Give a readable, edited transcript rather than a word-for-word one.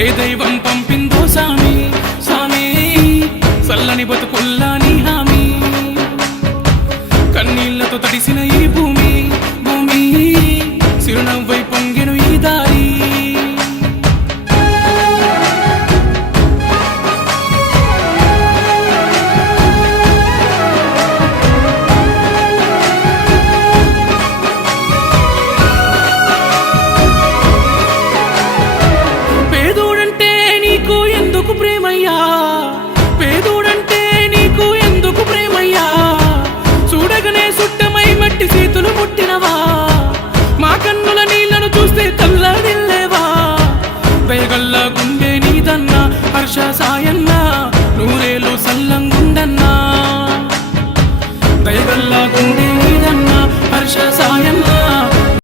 ఏ దైవం పంపిందో సామి సామి చల్లని బతుకుల్లా నీ హామీ కన్నీళ్లతో తడిసిన ఈ భూమి